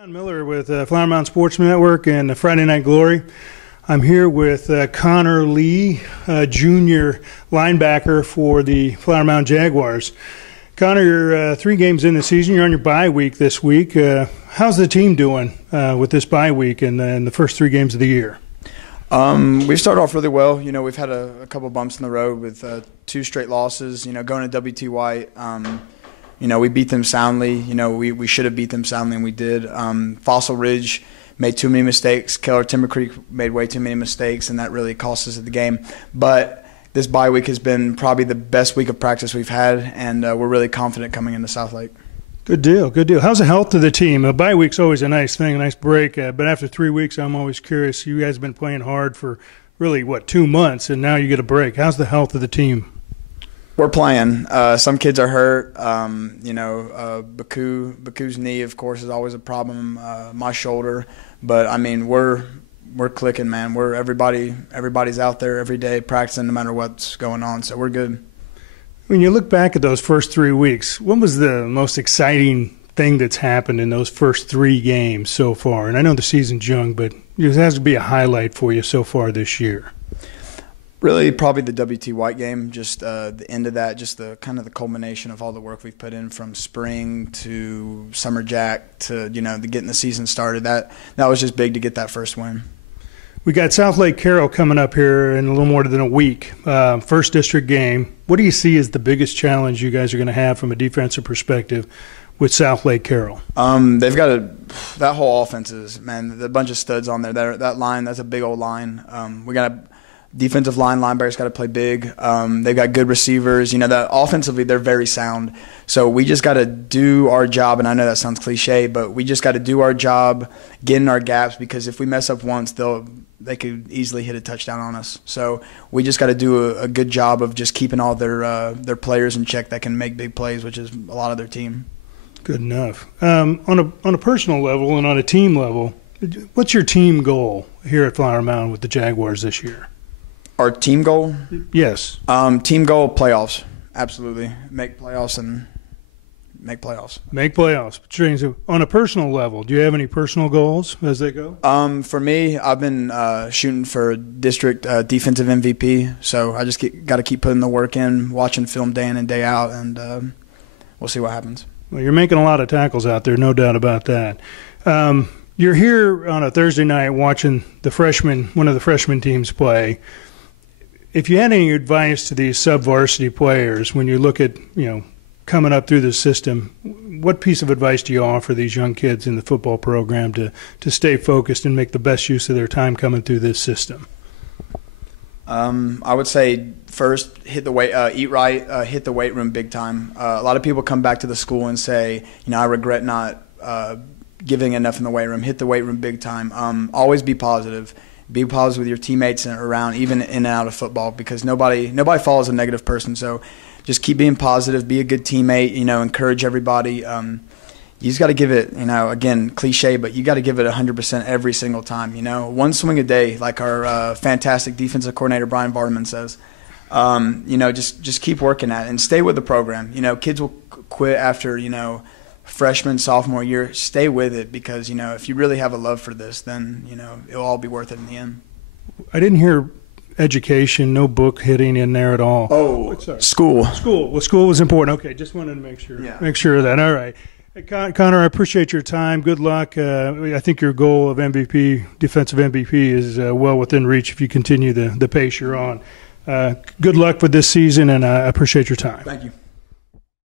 John Miller with Flower Mound Sports Network and the Friday Night Glory. I'm here with Connor Lee, junior linebacker for the Flower Mound Jaguars. Connor, you're 3 games in the season. You're on your bye week this week. How's the team doing with this bye week and the first 3 games of the year? We've started off really well. You know, we've had a couple bumps in the road with 2 straight losses. You know, going to W.T. White, you know, we beat them soundly. You know, we should have beat them soundly, and we did. Fossil Ridge made too many mistakes. Keller Timber Creek made way too many mistakes, and that really cost us at the game. But this bye week has been probably the best week of practice we've had, and we're really confident coming into South Lake. Good deal, good deal. How's the health of the team? A bye week's always a nice thing, a nice break. But after 3 weeks, I'm always curious. You guys have been playing hard for really, 2 months, and now you get a break. How's the health of the team? We're playing. Some kids are hurt. You know, Baku's knee, of course, is always a problem. My shoulder, but I mean, we're clicking, man. Everybody's out there every day practicing, no matter what's going on. So we're good. When you look back at those first 3 weeks, what was the most exciting thing that's happened in those first 3 games so far? And I know the season's young, but it has to be a highlight for you so far this year. Really, probably the W.T. White game, just the end of that, just the kind of the culmination of all the work we've put in from spring to summer jack to, you know, getting the season started. That was just big to get that first win. We got South Lake Carroll coming up here in a little more than a week. First district game. What do you see as the biggest challenge you guys are going to have from a defensive perspective with South Lake Carroll? They've got that whole offense is, man, a bunch of studs on there. That line, that's a big old line. We got a defensive line, linebackers got to play big. They've got good receivers. You know, that offensively they're very sound. So we just got to do our job, and I know that sounds cliche, but we just got to do our job, get in our gaps, because if we mess up once, they could easily hit a touchdown on us. So we just got to do a good job of just keeping all their players in check that can make big plays, which is a lot of their team. Good enough. On a personal level and on a team level, what's your team goal here at Flower Mound with the Jaguars this year? Our team goal? Yes. Team goal, playoffs. Absolutely. Make playoffs and make playoffs. Make playoffs. On a personal level, do you have any personal goals as they go? For me, I've been shooting for district defensive MVP, so I just got to keep putting the work in, watching film day in and day out, and we'll see what happens. Well, you're making a lot of tackles out there, no doubt about that. You're here on a Thursday night watching one of the freshman teams play. If you had any advice to these sub-varsity players when you look at, coming up through the system, what piece of advice do you offer these young kids in the football program to stay focused and make the best use of their time coming through this system? I would say first, eat right, hit the weight room big time. A lot of people come back to the school and say, I regret not giving enough in the weight room. Hit the weight room big time. Always be positive. Be positive with your teammates and around, even in and out of football, because nobody follows a negative person. So just keep being positive, be a good teammate, encourage everybody. You just got to give it, again, cliche, but you got to give it 100% every single time. One swing a day, like our fantastic defensive coordinator Brian Vardaman says. Just keep working at it and stay with the program. Kids will quit after freshman, sophomore year. Stay with it, because if you really have a love for this, then it'll all be worth it in the end. I didn't hear education, no book hitting in there at all. Oh, school. Well, school was important. Okay, just wanted to make sure of that. All right. Hey, Connor, I appreciate your time. Good luck. I think your goal of defensive MVP, is well within reach if you continue the pace you're on. Good luck with this season, and I appreciate your time. Thank you.